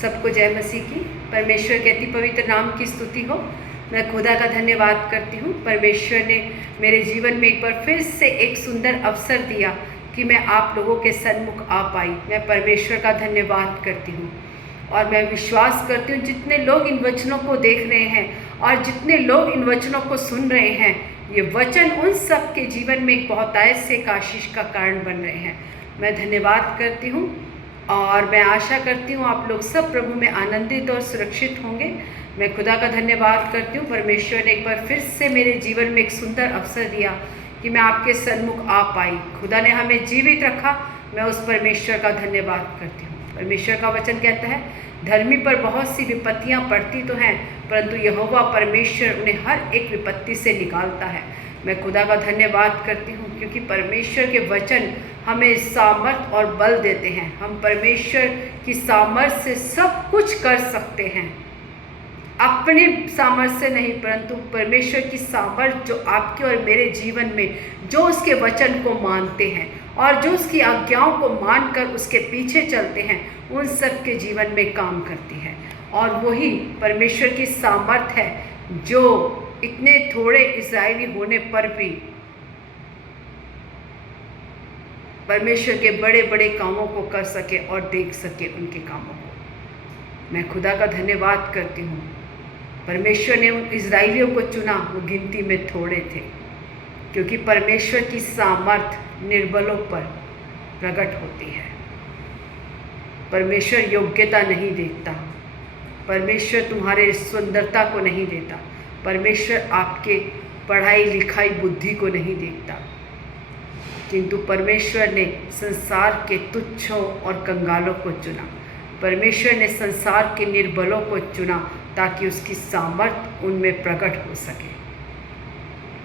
सबको जय मसीह की। परमेश्वर के अति पवित्र नाम की स्तुति हो। मैं खुदा का धन्यवाद करती हूँ। परमेश्वर ने मेरे जीवन में एक बार फिर से एक सुंदर अवसर दिया कि मैं आप लोगों के सन्मुख आ पाई। मैं परमेश्वर का धन्यवाद करती हूँ और मैं विश्वास करती हूँ जितने लोग इन वचनों को देख रहे हैं और जितने लोग इन वचनों को सुन रहे हैं, ये वचन उन सब के जीवन में एक बहुतायत से एक आशीष का कारण बन रहे हैं। मैं धन्यवाद करती हूँ और मैं आशा करती हूँ आप लोग सब प्रभु में आनंदित और सुरक्षित होंगे। मैं खुदा का धन्यवाद करती हूँ। परमेश्वर ने एक बार फिर से मेरे जीवन में एक सुंदर अवसर दिया कि मैं आपके सन्मुख आ पाई। खुदा ने हमें जीवित रखा। मैं उस परमेश्वर का धन्यवाद करती हूँ। परमेश्वर का वचन कहता है, धर्मी पर बहुत सी विपत्तियाँ पड़ती तो हैं, परंतु यहोवा परमेश्वर उन्हें हर एक विपत्ति से निकालता है। मैं खुदा का धन्यवाद करती हूँ क्योंकि परमेश्वर के वचन हमें सामर्थ और बल देते हैं। हम परमेश्वर की सामर्थ से सब कुछ कर सकते हैं, अपने सामर्थ्य से नहीं, परंतु परमेश्वर की सामर्थ जो आपके और मेरे जीवन में, जो उसके वचन को मानते हैं और जो उसकी आज्ञाओं को मानकर उसके पीछे चलते हैं, उन सब के जीवन में काम करती है। और वही परमेश्वर की सामर्थ है जो इतने थोड़े इस्राएली होने पर भी परमेश्वर के बड़े बड़े कामों को कर सके और देख सके उनके कामों को। मैं खुदा का धन्यवाद करती हूँ। परमेश्वर ने उन इस्राएलियों को चुना, वो गिनती में थोड़े थे, क्योंकि परमेश्वर की सामर्थ निर्बलों पर प्रकट होती है। परमेश्वर योग्यता नहीं देता, परमेश्वर तुम्हारे सुंदरता को नहीं देता, परमेश्वर आपके पढ़ाई लिखाई बुद्धि को नहीं देखता, किंतु परमेश्वर ने संसार के तुच्छों और कंगालों को चुना। परमेश्वर ने संसार के निर्बलों को चुना ताकि उसकी सामर्थ उनमें प्रकट हो सके।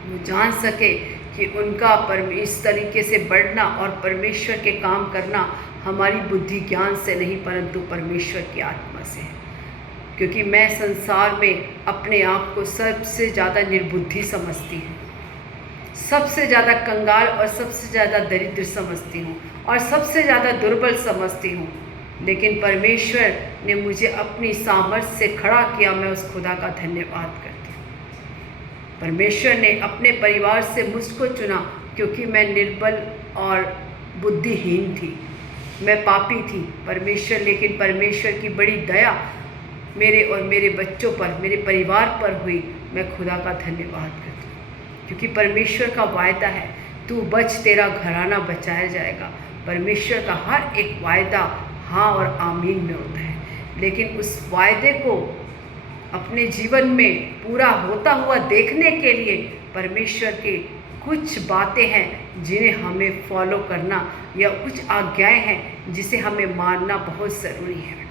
वो जान सके कि उनका इस तरीके से बढ़ना और परमेश्वर के काम करना हमारी बुद्धि ज्ञान से नहीं, परंतु परमेश्वर की आत्मा से है। क्योंकि मैं संसार में अपने आप को सबसे ज़्यादा निर्बुद्धि समझती हूँ, सबसे ज़्यादा कंगाल और सबसे ज़्यादा दरिद्र समझती हूँ और सबसे ज़्यादा दुर्बल समझती हूँ, लेकिन परमेश्वर ने मुझे अपनी सामर्थ्य से खड़ा किया। मैं उस खुदा का धन्यवाद करती हूँ। परमेश्वर ने अपने परिवार से मुझको चुना क्योंकि मैं निर्बल और बुद्धिहीन थी, मैं पापी थी। लेकिन परमेश्वर की बड़ी दया मेरे और मेरे बच्चों पर, मेरे परिवार पर हुई। मैं खुदा का धन्यवाद करती हूँ क्योंकि परमेश्वर का वायदा है, तू बच, तेरा घराना बचाया जाएगा। परमेश्वर का हर एक वायदा हाँ और आमीन में होता है, लेकिन उस वायदे को अपने जीवन में पूरा होता हुआ देखने के लिए परमेश्वर के कुछ बातें हैं जिन्हें हमें फॉलो करना, या कुछ आज्ञाएं हैं जिसे हमें मानना बहुत ज़रूरी है।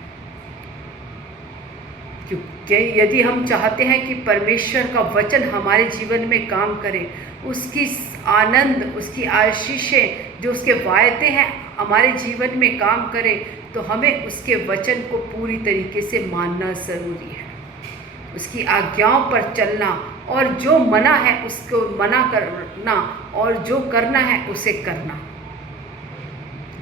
क्योंकि यदि हम चाहते हैं कि परमेश्वर का वचन हमारे जीवन में काम करे, उसकी आनंद, उसकी आशीषें, जो उसके वायदे हैं हमारे जीवन में काम करे, तो हमें उसके वचन को पूरी तरीके से मानना ज़रूरी है, उसकी आज्ञाओं पर चलना और जो मना है उसको मना करना और जो करना है उसे करना।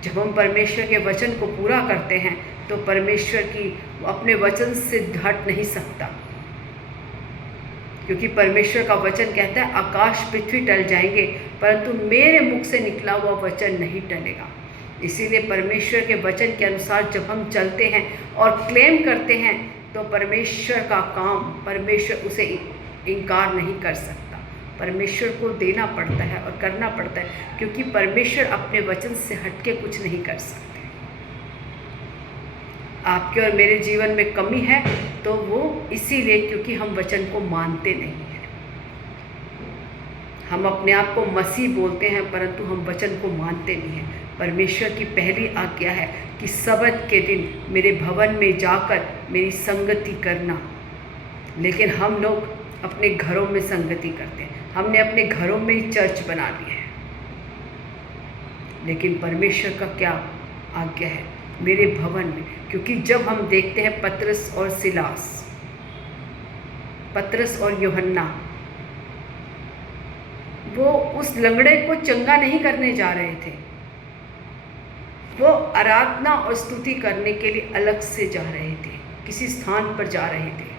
जब हम परमेश्वर के वचन को पूरा करते हैं तो परमेश्वर की अपने वचन से हट नहीं सकता, क्योंकि परमेश्वर का वचन कहता है आकाश पृथ्वी टल जाएंगे परंतु मेरे मुख से निकला हुआ वचन नहीं टलेगा। इसीलिए परमेश्वर के वचन के अनुसार जब हम चलते हैं और क्लेम करते हैं तो परमेश्वर का काम, परमेश्वर उसे इनकार नहीं कर सकता। परमेश्वर को देना पड़ता है और करना पड़ता है, क्योंकि परमेश्वर अपने वचन से हटके कुछ नहीं कर सकते। आपके और मेरे जीवन में कमी है तो वो इसीलिए क्योंकि हम वचन को मानते नहीं हैं। हम अपने आप को मसीह बोलते हैं परंतु हम वचन को मानते नहीं हैं। परमेश्वर की पहली आज्ञा है कि सबत के दिन मेरे भवन में जाकर मेरी संगति करना, लेकिन हम लोग अपने घरों में संगति करते हैं। हमने अपने घरों में ही चर्च बना लिया है, लेकिन परमेश्वर का क्या आज्ञा है? मेरे भवन में। क्योंकि जब हम देखते हैं पतरस और सिलास, पतरस और यूहन्ना, वो उस लंगड़े को चंगा नहीं करने जा रहे थे, वो आराधना और स्तुति करने के लिए अलग से जा रहे थे, किसी स्थान पर जा रहे थे।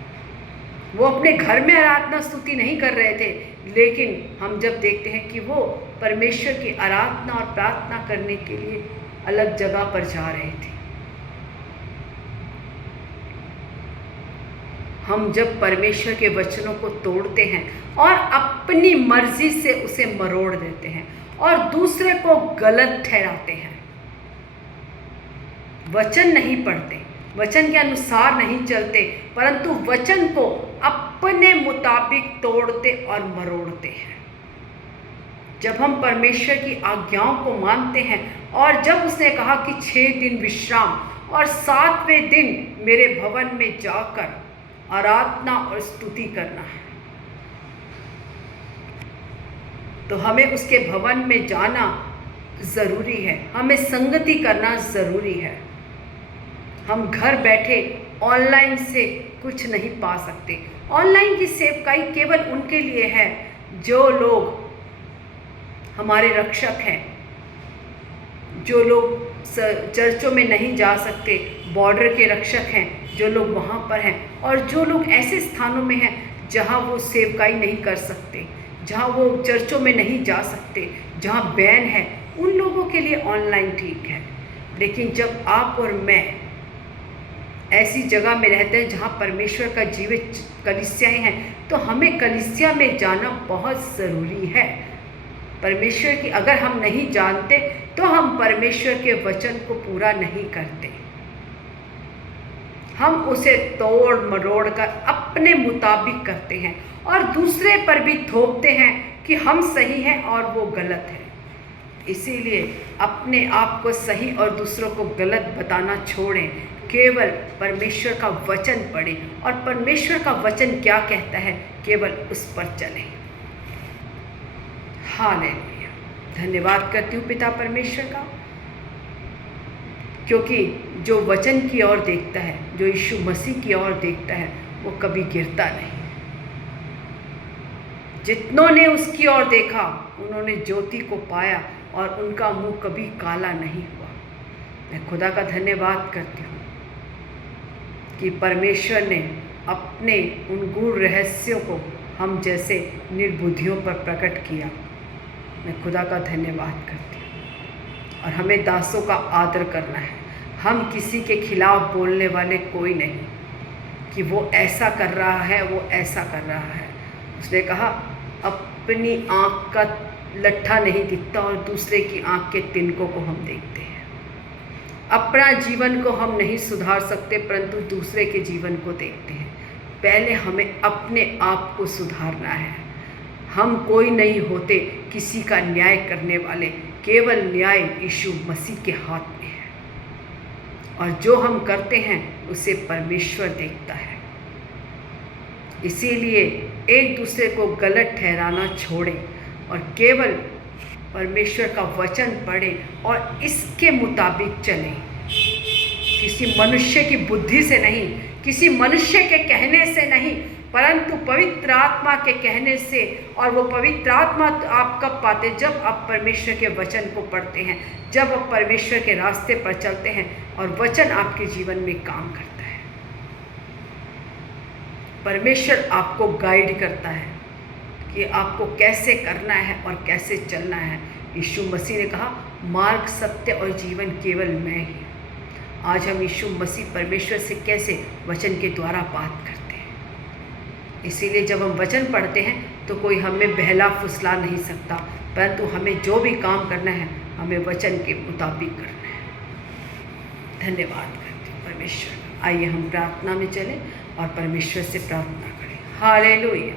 वो अपने घर में आराधना स्तुति नहीं कर रहे थे, लेकिन हम जब देखते हैं कि वो परमेश्वर की आराधना और प्रार्थना करने के लिए अलग जगह पर जा रहे थे। हम जब परमेश्वर के वचनों को तोड़ते हैं और अपनी मर्जी से उसे मरोड़ देते हैं और दूसरे को गलत ठहराते हैं, वचन नहीं पढ़ते, वचन के अनुसार नहीं चलते, परंतु वचन को अपने मुताबिक तोड़ते और मरोड़ते हैं। जब हम परमेश्वर की आज्ञाओं को मानते हैं और जब उसने कहा कि 6 दिन विश्राम और 7वें दिन मेरे भवन में जाकर आराधना और स्तुति करना है, तो हमें उसके भवन में जाना ज़रूरी है, हमें संगति करना ज़रूरी है। हम घर बैठे ऑनलाइन से कुछ नहीं पा सकते। ऑनलाइन की सेवकाई केवल उनके लिए है जो लोग हमारे रक्षक हैं, जो लोग चर्चों में नहीं जा सकते, बॉर्डर के रक्षक हैं, जो लोग वहाँ पर हैं, और जो लोग ऐसे स्थानों में हैं जहाँ वो सेवकाई नहीं कर सकते, जहाँ वो चर्चों में नहीं जा सकते, जहाँ बैन है, उन लोगों के लिए ऑनलाइन ठीक है। लेकिन जब आप और मैं ऐसी जगह में रहते हैं जहाँ परमेश्वर का जीवित कलीसियाएँ हैं, तो हमें कलीसिया में जाना बहुत ज़रूरी है। परमेश्वर की अगर हम नहीं जानते तो हम परमेश्वर के वचन को पूरा नहीं करते, हम उसे तोड़ मरोड़ कर अपने मुताबिक करते हैं और दूसरे पर भी थोपते हैं कि हम सही हैं और वो गलत है। इसीलिए अपने आप को सही और दूसरों को गलत बताना छोड़ें, केवल परमेश्वर का वचन पढ़ें और परमेश्वर का वचन क्या कहता है केवल उस पर चलें। हालेलुया। धन्यवाद करती हूँ पिता परमेश्वर का, क्योंकि जो वचन की ओर देखता है, जो यीशु मसीह की ओर देखता है, वो कभी गिरता नहीं। जितनों ने उसकी ओर देखा उन्होंने ज्योति को पाया और उनका मुंह कभी काला नहीं हुआ। मैं खुदा का धन्यवाद करती हूँ कि परमेश्वर ने अपने उन गूढ़ रहस्यों को हम जैसे निर्बुद्धियों पर प्रकट किया। मैं खुदा का धन्यवाद करती हूँ। और हमें दासों का आदर करना है। हम किसी के खिलाफ बोलने वाले कोई नहीं कि वो ऐसा कर रहा है, वो ऐसा कर रहा है। उसने कहा अपनी आँख का लट्ठा नहीं दिखता और दूसरे की आँख के तिनकों को हम देखते हैं। अपना जीवन को हम नहीं सुधार सकते, परंतु दूसरे के जीवन को देखते हैं। पहले हमें अपने आप को सुधारना है। हम कोई नहीं होते किसी का न्याय करने वाले, केवल न्याय यीशु मसीह के हाथ में है और जो हम करते हैं उसे परमेश्वर देखता है। इसीलिए एक दूसरे को गलत ठहराना छोड़ें और केवल परमेश्वर का वचन पढ़ें और इसके मुताबिक चलें। किसी मनुष्य की बुद्धि से नहीं, किसी मनुष्य के कहने से नहीं, परंतु पवित्र आत्मा के कहने से। और वो पवित्र आत्मा आप कब पाते? जब आप परमेश्वर के वचन को पढ़ते हैं, जब आप परमेश्वर के रास्ते पर चलते हैं और वचन आपके जीवन में काम करता है। परमेश्वर आपको गाइड करता है कि आपको कैसे करना है और कैसे चलना है। यीशु मसीह ने कहा मार्ग, सत्य और जीवन केवल मैं ही। आज हम यीशु मसीह परमेश्वर से कैसे वचन के द्वारा बात करते हैं। इसीलिए जब हम वचन पढ़ते हैं तो कोई हमें बहला फुसला नहीं सकता, परंतु हमें जो भी काम करना है हमें वचन के मुताबिक करना है। धन्यवाद करते हैं परमेश्वर। आइए हम प्रार्थना में चलें और परमेश्वर से प्रार्थना करें। हालेलुया।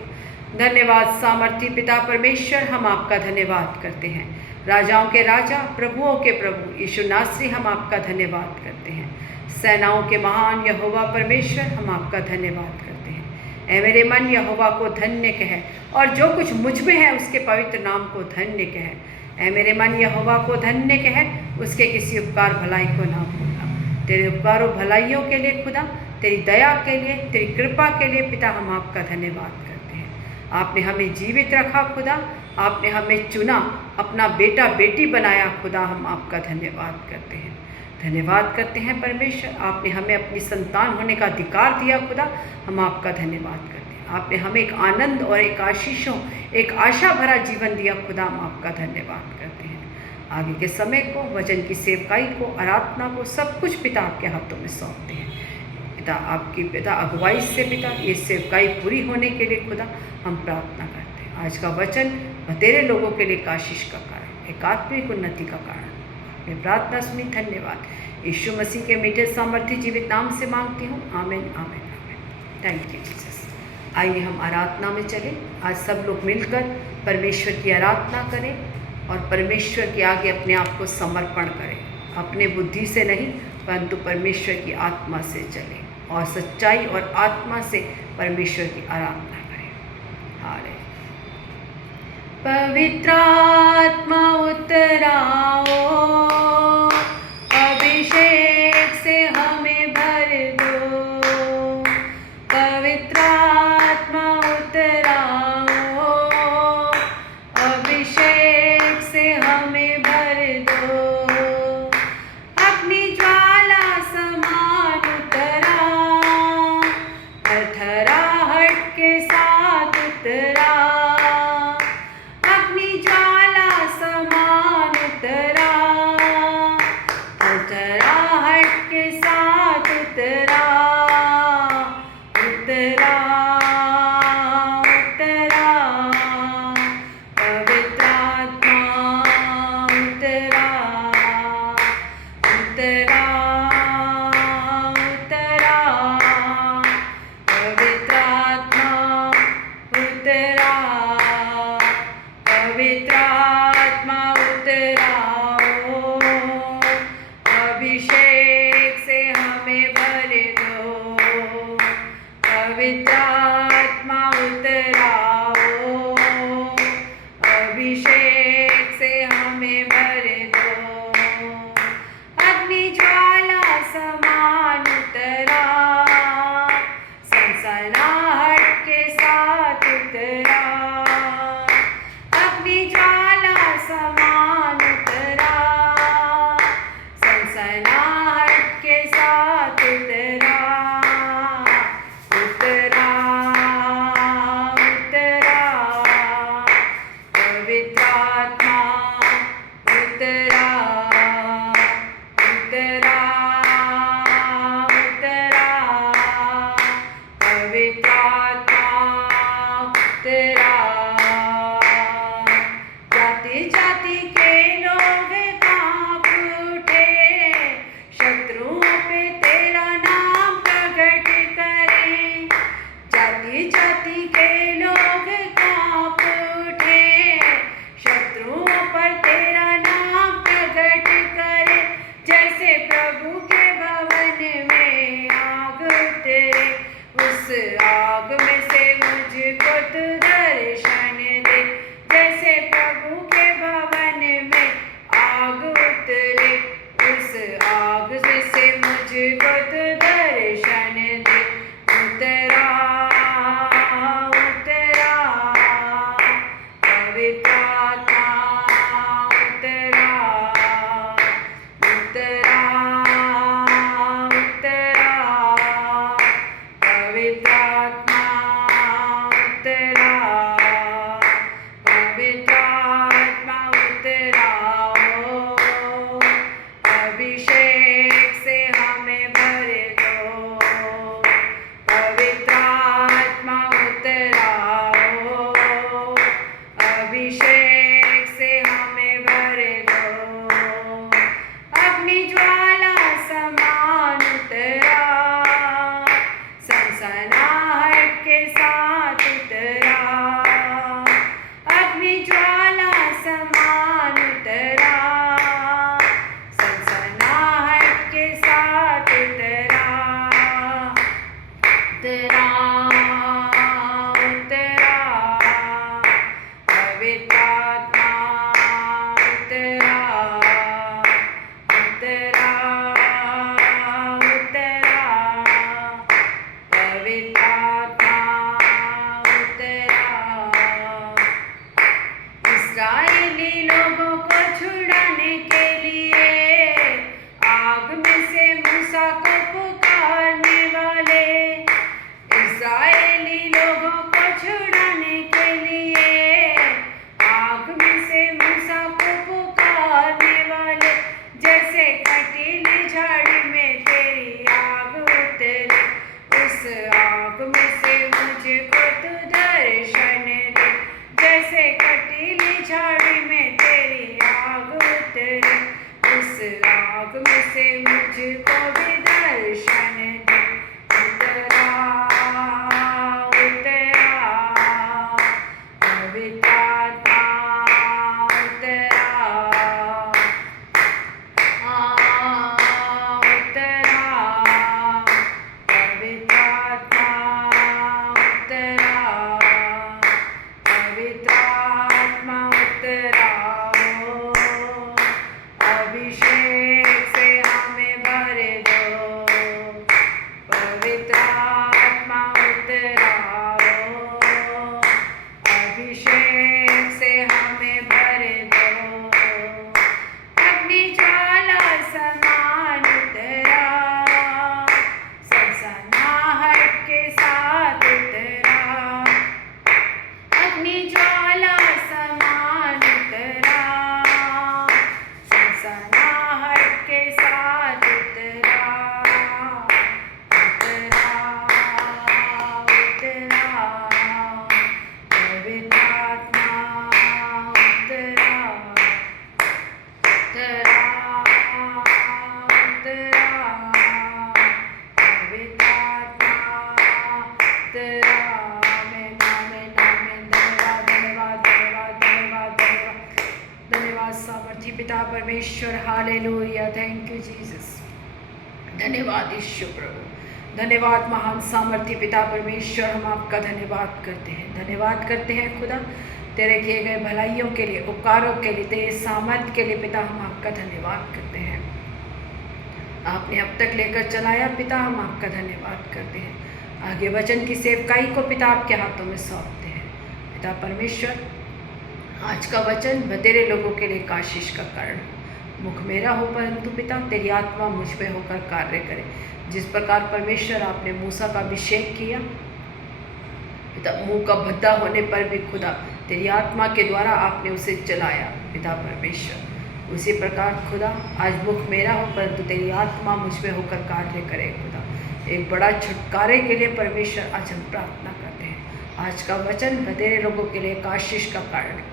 धन्यवाद सामर्थी पिता परमेश्वर, हम आपका धन्यवाद करते हैं। राजाओं के राजा, प्रभुओं के प्रभु यीशु नासरी, हम आपका धन्यवाद करते हैं। सेनाओं के महान यहोवा परमेश्वर, हम आपका धन्यवाद करते हैं। ऐ मेरे मन यहोवा को धन्य कहे और जो कुछ मुझ में है उसके पवित्र नाम को धन्य कहे। ऐ मेरे मन यहोवा को धन्य कहे, उसके किसी उपकार भलाई को ना भूलना। तेरे उपकारों भलाइयों के लिए खुदा, तेरी दया के लिए, तेरी कृपा के लिए पिता, हम आपका धन्यवाद करते हैं। आपने हमें जीवित रखा खुदा, आपने हमें चुना, अपना बेटा बेटी बनाया खुदा, हम आपका धन्यवाद करते हैं। धन्यवाद करते हैं परमेश्वर, आपने हमें अपनी संतान होने का अधिकार दिया खुदा, हम आपका धन्यवाद करते हैं। आपने हमें एक आनंद और एक आशीषों, एक आशा भरा जीवन दिया खुदा, हम आपका धन्यवाद करते हैं। आगे के समय को, वचन की सेवकाई को, आराधना को, सब कुछ पिता आपके हाथों में सौंपते हैं। पिता आपकी पिता अगुवाई से पिता ये सेवकाई पूरी होने के लिए खुदा हम प्रार्थना करते हैं। आज का वचन तेरे लोगों के लिए एक आशीष का कारण, एक आत्मिक उन्नति का कारण। मैं प्रार्थना सुनी, धन्यवाद। यीशु मसीह के मीठे सामर्थ्य जीवित नाम से मांगती हूँ, आमीन आमीन आमीन। Thank you Jesus. आइए हम आराधना में चलें। आज सब लोग मिलकर परमेश्वर की आराधना करें और परमेश्वर के आगे अपने आप को समर्पण करें। अपने बुद्धि से नहीं परंतु परमेश्वर की आत्मा से चलें और सच्चाई और आत्मा से परमेश्वर की आराधना करें। हालेलुया। पवित्र आत्मा उतराओ, अभिषेक से हमें भर दो। पवित्र आत्मा उतराओ, अभिषेक से हमें भर दो। अपनी ज्वाला समान उतरा, थरथराहट के साथ उतरा। पवित्र आत्मा में से मुझको तू दर्शन दे, जैसे कटीली झाड़ी में तेरी आग उतरे, उस आग में से मुझको भी दर्शन दे। उतरा उतरा पवित्र आत्मा उतरा, उतरा पवित्र आत्मा उतरा, पवित्र आत्मा उतरा। अभिषेक से हमें भर दो, पवित्र आत्मा उतरा। अभिषेक से हमें भर दो, अपनी ज्वाला समान उतरा, सनसनाहट के साथ उतरा, अपनी ज्वाला समान उतरा, सनसनाहट के साथ उतरा, उतरा उतरा पवित्र आत्मा उतरा, उतरा उतरा पवित्र आत्मा उतरा। आमीन आमीन आमीन। धन्यवाद धन्यवाद धन्यवाद धन्यवाद धन्यवाद धन्यवाद सामर्थी पिता परमेश्वर। Hallelujah, thank you Jesus. धन्यवाद ईश्वर प्रभु, धन्यवाद महान सामर्थी पिता परमेश्वर। हम आपका धन्यवाद करते हैं, धन्यवाद करते हैं खुदा तेरे किए गए भलाइयों के लिए, उपकारों के लिए, तेरे सामर्थ के लिए पिता हम आपका धन्यवाद करते हैं। आपने अब तक लेकर चलाया पिता, हम आपका धन्यवाद करते हैं। आगे वचन की सेवकाई को पिता आपके हाथों में सौंपते हैं। पिता परमेश्वर, आज का वचन तेरे लोगों के लिए आशीष का कारण हो। मुख मेरा हो परंतु पिता तेरी आत्मा मुझ पे होकर कार्य करे। जिस प्रकार परमेश्वर आपने मूसा का अभिषेक किया पिता, मुंह का भद्दा होने पर भी खुदा तेरी आत्मा के द्वारा आपने उसे चलाया पिता परमेश्वर, उसी प्रकार खुदा आज मुख मेरा हो परंतु तेरी आत्मा मुझ में होकर कार्य करे खुदा। एक बड़ा छुटकारे के लिए परमेश्वर आज हम प्रार्थना करते हैं। आज का वचन तेरे लोगों के लिए एक आशीष का कारण हो।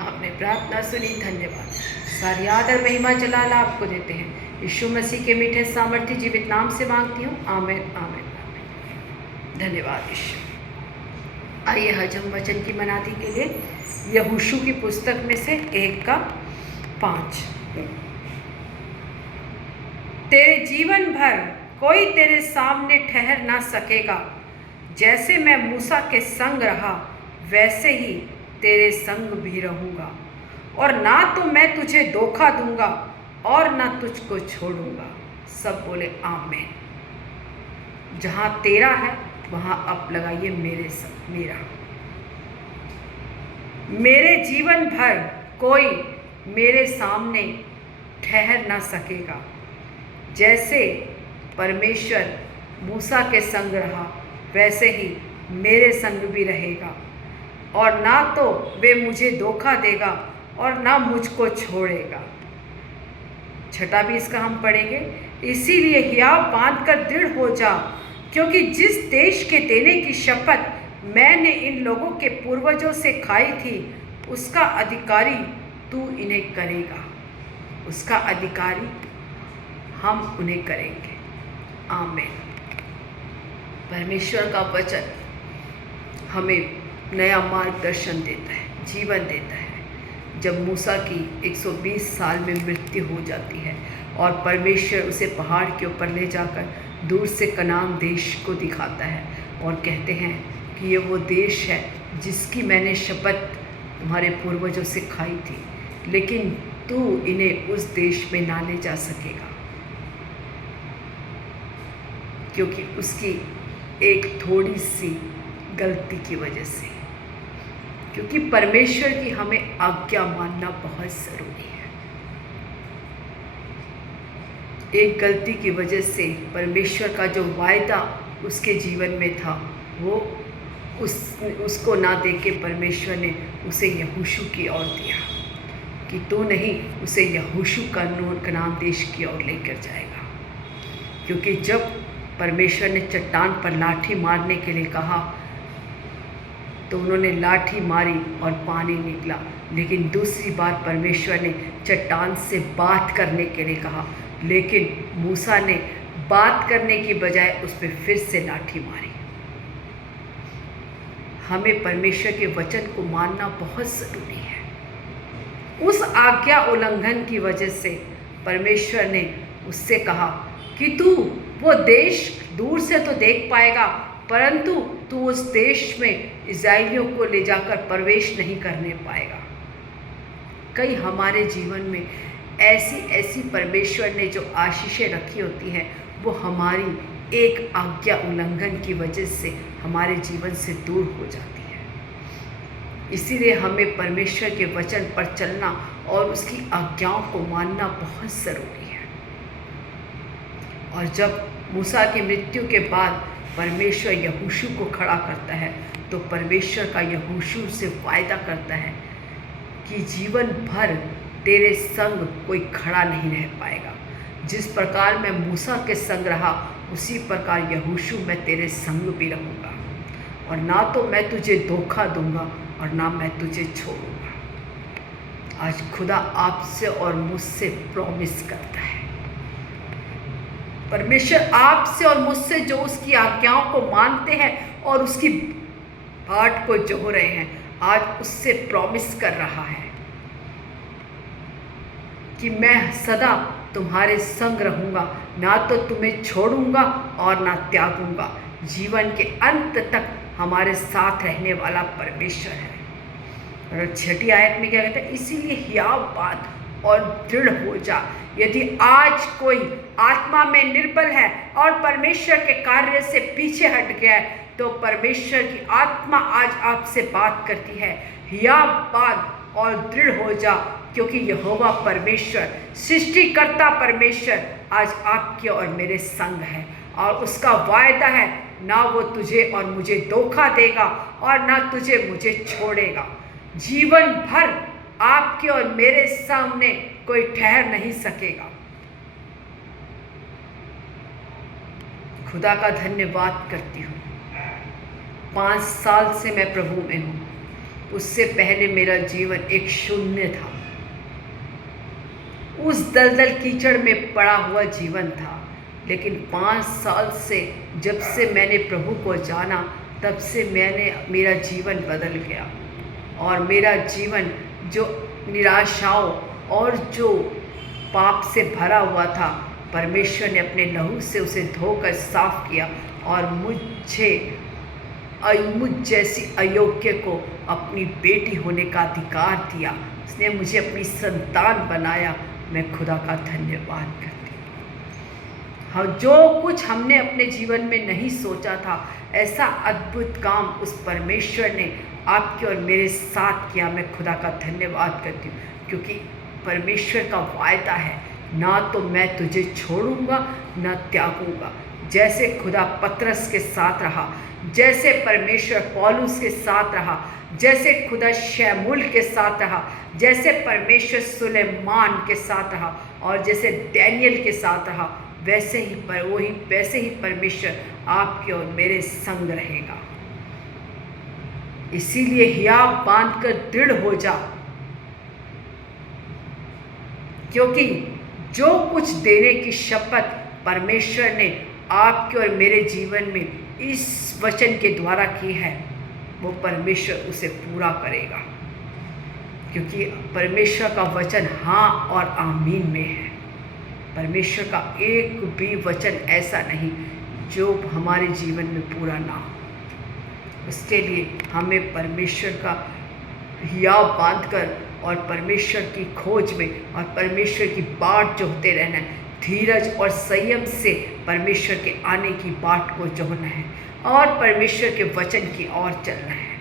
आपने प्रार्थना सुनी, धन्यवाद। सारी आदर महिमा जलाल आपको देते हैं। यीशु मसीह के मीठे सामर्थ्य जीवित नाम से मांगती हूँ, आमीन आमीन आमीन। धन्यवाद ईश्वर। आइए आज हम वचन की मनाती के लिए यहोशू की पुस्तक में से 1:5। तेरे जीवन भर कोई तेरे सामने ठहर ना सकेगा, जैसे मैं मूसा के संग रहा वैसे ही तेरे संग भी रहूँगा, और ना तो मैं तुझे धोखा दूंगा और ना तुझको छोड़ूंगा। सब बोले आमीन। जहाँ तेरा है वहाँ अब लगाइए मेरे संग मेरा। मेरे जीवन भर कोई मेरे सामने ठहर ना सकेगा, जैसे परमेश्वर मूसा के संग रहा वैसे ही मेरे संग भी रहेगा, और ना तो वे मुझे धोखा देगा और ना मुझको छोड़ेगा। छठा भी इसका हम पढ़ेंगे। इसीलिए हियाव बांधकर दृढ़ हो जा, क्योंकि जिस देश के देने की शपथ मैंने इन लोगों के पूर्वजों से खाई थी, उसका अधिकारी तू इन्हें करेगा। उसका अधिकारी हम उन्हें करेंगे। आमीन। परमेश्वर का वचन हमें नया मार्गदर्शन देता है, जीवन देता है। जब मूसा की 120 साल में मृत्यु हो जाती है और परमेश्वर उसे पहाड़ के ऊपर ले जाकर दूर से कनान देश को दिखाता है और कहते हैं कि ये वो देश है जिसकी मैंने शपथ तुम्हारे पूर्वजों से खाई थी, लेकिन तू इन्हें उस देश में ना ले जा सकेगा, क्योंकि उसकी एक थोड़ी सी गलती की वजह से। क्योंकि परमेश्वर की हमें आज्ञा मानना बहुत ज़रूरी है। एक गलती की वजह से परमेश्वर का जो वायदा उसके जीवन में था वो उसको ना देके परमेश्वर ने उसे यहोशू की ओर दिया कि तू नहीं, उसे यहोशू का कनान देश की ओर लेकर जाएगा। क्योंकि जब परमेश्वर ने चट्टान पर लाठी मारने के लिए कहा तो उन्होंने लाठी मारी और पानी निकला। लेकिन दूसरी बार परमेश्वर ने चट्टान से बात करने के लिए कहा, लेकिन मूसा ने बात करने की बजाय उस पर फिर से लाठी मारी। हमें परमेश्वर के वचन को मानना बहुत ज़रूरी है। उस आज्ञा उल्लंघन की वजह से परमेश्वर ने उससे कहा कि तू वो देश दूर से तो देख पाएगा, परंतु तू उस देश में इस्राएलियों को ले जाकर प्रवेश नहीं करने पाएगा। कई हमारे जीवन में ऐसी परमेश्वर ने जो आशीषें रखी होती हैं, वो हमारी एक आज्ञा उल्लंघन की वजह से हमारे जीवन से दूर हो जाती है। इसीलिए हमें परमेश्वर के वचन पर चलना और उसकी आज्ञाओं को मानना बहुत ज़रूरी है। और जब मूसा की मृत्यु के बाद परमेश्वर यहोशू को खड़ा करता है, तो परमेश्वर का यहोशू से वायदा करता है कि जीवन भर तेरे संग कोई खड़ा नहीं रह पाएगा। जिस प्रकार मैं मूसा के संग रहा, उसी प्रकार यहोशू मैं तेरे संग भी रहूँगा, और ना तो मैं तुझे धोखा दूंगा और ना मैं तुझे छोड़ूंगा। आज खुदा आपसे और मुझसे प्रॉमिस करता है। परमेश्वर आपसे और मुझसे जो उसकी आज्ञाओं को मानते हैं और उसकी बाट को जो रहे हैं, आज उससे प्रॉमिस कर रहा है कि मैं सदा तुम्हारे संग रहूँगा, ना तो तुम्हें छोड़ूंगा और ना त्यागूंगा। जीवन के अंत तक हमारे साथ रहने वाला परमेश्वर है। और 6ठी आयत में क्या कहता है, इसीलिए हियाव बात और दृढ़ हो जा। यदि आज कोई आत्मा में निर्बल है और परमेश्वर के कार्य से पीछे हट गया है, तो परमेश्वर की आत्मा आज आपसे बात करती है, हियाव बात और दृढ़ हो जा, क्योंकि यहोवा परमेश्वर, सृष्टिकर्ता परमेश्वर आज आपके और मेरे संग है। और उसका वायदा है, ना वो तुझे और मुझे धोखा देगा और ना तुझे मुझे छोड़ेगा। जीवन भर आपके और मेरे सामने कोई ठहर नहीं सकेगा। खुदा का धन्यवाद करती हूँ। 5 साल से मैं प्रभु में हूँ। उससे पहले मेरा जीवन एक शून्य था, उस दलदल कीचड़ में पड़ा हुआ जीवन था। लेकिन 5 साल से जब से मैंने प्रभु को जाना, तब से मेरा जीवन बदल गया। और मेरा जीवन जो निराशाओं और जो पाप से भरा हुआ था, परमेश्वर ने अपने लहू से उसे धोकर साफ किया और मुझ जैसी अयोग्य को अपनी बेटी होने का अधिकार दिया। उसने मुझे अपनी संतान बनाया। मैं खुदा का धन्यवाद करती हूँ। हाँ, जो कुछ हमने अपने जीवन में नहीं सोचा था, ऐसा अद्भुत काम उस परमेश्वर ने आपके और मेरे साथ किया। मैं खुदा का धन्यवाद करती हूँ, क्योंकि परमेश्वर का वायदा है, ना तो मैं तुझे छोड़ूंगा ना त्यागूंगा। जैसे खुदा पतरस के साथ रहा, जैसे परमेश्वर पौलुस के साथ रहा, जैसे खुदा शमूएल के साथ रहा, जैसे परमेश्वर सुलेमान के साथ रहा और जैसे दानियेल के साथ रहा, वैसे ही परमेश्वर आपके और मेरे संग रहेगा। इसीलिए हियाव बांधकर दृढ़ हो जा, क्योंकि जो कुछ देने की शपथ परमेश्वर ने आपके और मेरे जीवन में इस वचन के द्वारा की है, वो परमेश्वर उसे पूरा करेगा। क्योंकि परमेश्वर का वचन हाँ और आमीन में है। परमेश्वर का एक भी वचन ऐसा नहीं जो हमारे जीवन में पूरा ना हो। उसके लिए हमें परमेश्वर का हियाव बांधकर और परमेश्वर की खोज में और परमेश्वर की बाट जोहते रहना है। धीरज और संयम से परमेश्वर के आने की बाट को जोहना है और परमेश्वर के वचन की ओर चलना है।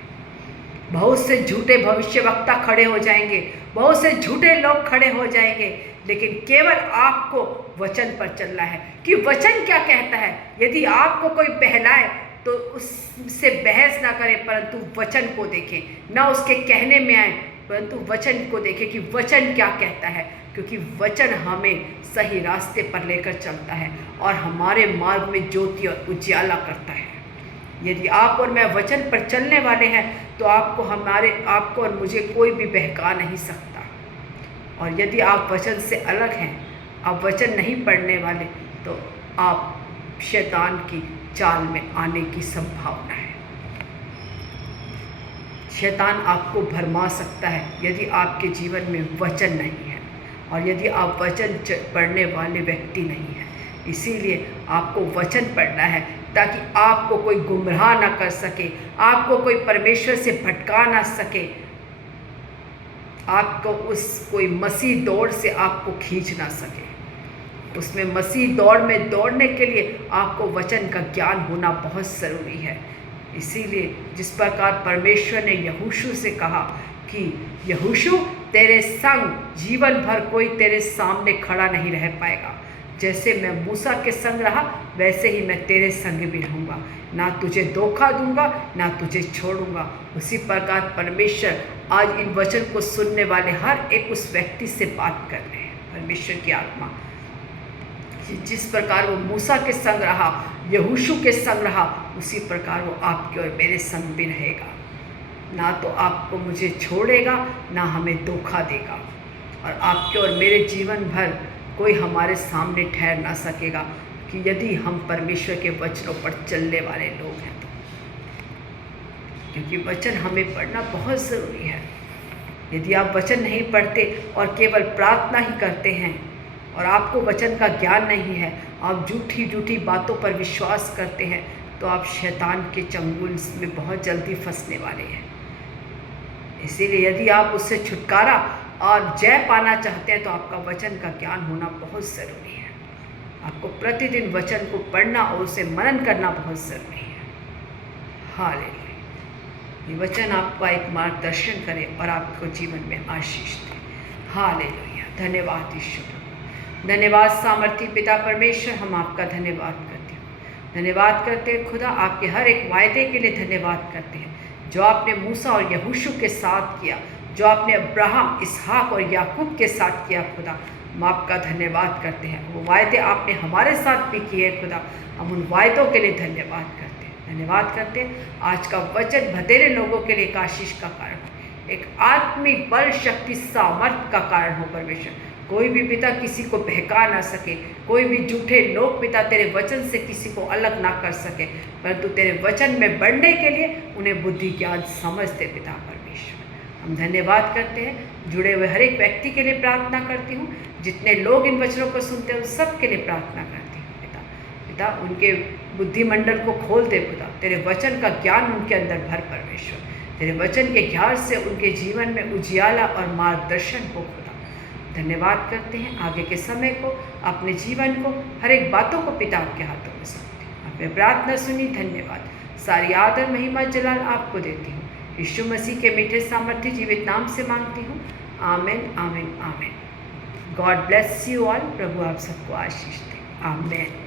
बहुत से झूठे भविष्यवक्ता खड़े हो जाएंगे, बहुत से झूठे लोग खड़े हो जाएंगे, लेकिन केवल आपको वचन पर चलना है कि वचन क्या कहता है। यदि आपको कोई बहलाए तो उससे बहस ना करें, परंतु वचन को देखें, ना उसके कहने में आए, परंतु वचन को देखें कि वचन क्या कहता है। क्योंकि वचन हमें सही रास्ते पर लेकर चलता है और हमारे मार्ग में ज्योति और उजियाला करता है। यदि आप और मैं वचन पर चलने वाले हैं तो आपको और मुझे कोई भी बहका नहीं सकता। और यदि आप वचन से अलग हैं, आप वचन नहीं पढ़ने वाले, तो आप शैतान की चाल में आने की संभावना है। शैतान आपको भरमा सकता है यदि आपके जीवन में वचन नहीं है और यदि आप वचन पढ़ने वाले व्यक्ति नहीं हैं। इसीलिए आपको वचन पढ़ना है ताकि आपको कोई गुमराह ना कर सके, आपको कोई परमेश्वर से भटका ना सके, आपको उस कोई मसीह दौड़ से आपको खींच ना सके। उसमें मसीह दौड़ में दौड़ने के लिए आपको वचन का ज्ञान होना बहुत ज़रूरी है। इसीलिए जिस प्रकार परमेश्वर ने यहोशू से कहा कि यहोशू तेरे संग जीवन भर कोई तेरे सामने खड़ा नहीं रह पाएगा, जैसे मैं मूसा के संग रहा वैसे ही मैं तेरे संग भी रहूँगा, ना तुझे धोखा दूंगा ना तुझे छोड़ूंगा। उसी प्रकार परमेश्वर आज इन वचन को सुनने वाले हर एक उस व्यक्ति से बात कर रहे हैं। परमेश्वर की आत्मा जिस प्रकार वो मूसा के संग रहा, यहोशू के संग रहा, उसी प्रकार वो आपके और मेरे संग भी रहेगा। ना तो आपको मुझे छोड़ेगा ना हमें धोखा देगा, और आपके और मेरे जीवन भर कोई हमारे सामने ठहर ना सकेगा कि यदि हम परमेश्वर के वचनों पर चलने वाले लोग हैं तो। क्योंकि वचन हमें पढ़ना बहुत ज़रूरी है। यदि आप वचन नहीं पढ़ते और केवल प्रार्थना ही करते हैं और आपको वचन का ज्ञान नहीं है, आप झूठी बातों पर विश्वास करते हैं, तो आप शैतान के चंगुल में बहुत जल्दी फंसने वाले हैं। इसीलिए यदि आप उससे छुटकारा और जय पाना चाहते हैं तो आपका वचन का ज्ञान होना बहुत ज़रूरी है। आपको प्रतिदिन वचन को पढ़ना और उसे मनन करना बहुत ज़रूरी है। हालेलुया। ये वचन आपका एक मार्गदर्शन करे और आपको जीवन में आशीष दे। हालेलुया। धन्यवाद ईश्वर, धन्यवाद सामर्थी पिता परमेश्वर, हम आपका धन्यवाद करते हैं। धन्यवाद करते हैं खुदा, आपके हर एक वायदे के लिए धन्यवाद करते हैं जो आपने मूसा और यहोशू के साथ किया, जो आपने अब्राहम, इसहाक और याकूब के साथ किया। खुदा हम आपका धन्यवाद करते हैं। वो वायदे आपने हमारे साथ भी किए खुदा, हम उन वायदों के लिए धन्यवाद करते हैं। धन्यवाद करते हैं आज का वचन बतेरे लोगों के लिए एक आशीष का कारण हो, एक आत्मिक बल, शक्ति, सामर्थ का कारण हो। परमेश्वर कोई भी पिता किसी को बहका ना सके, कोई भी झूठे लोग पिता तेरे वचन से किसी को अलग ना कर सके, परंतु तेरे वचन में बढ़ने के लिए उन्हें बुद्धि, ज्ञान, समझ दे पिता परमेश्वर। हम धन्यवाद करते हैं। जुड़े हुए हर एक व्यक्ति के लिए प्रार्थना करती हूँ, जितने लोग इन वचनों को सुनते हैं उन सब के लिए प्रार्थना करती हूँ पिता उनके बुद्धिमंडल को खोल दे खुदा, तेरे वचन का ज्ञान उनके अंदर भर परमेश्वर, तेरे वचन के ज्ञान से उनके जीवन में उजियाला और मार्गदर्शन हो खुदा। धन्यवाद करते हैं। आगे के समय को, अपने जीवन को, हर एक बातों को पिता आपके हाथों में सौंपते हैं। आपने प्रार्थना सुनी, धन्यवाद। सारी आदर, महिमा, जलाल आपको देती हूँ। यीशु मसीह के मीठे सामर्थ्य जीवित नाम से मांगती हूँ। Amen, amen, amen. God bless you all. प्रभु आप सबको आशीष दे। आमेन।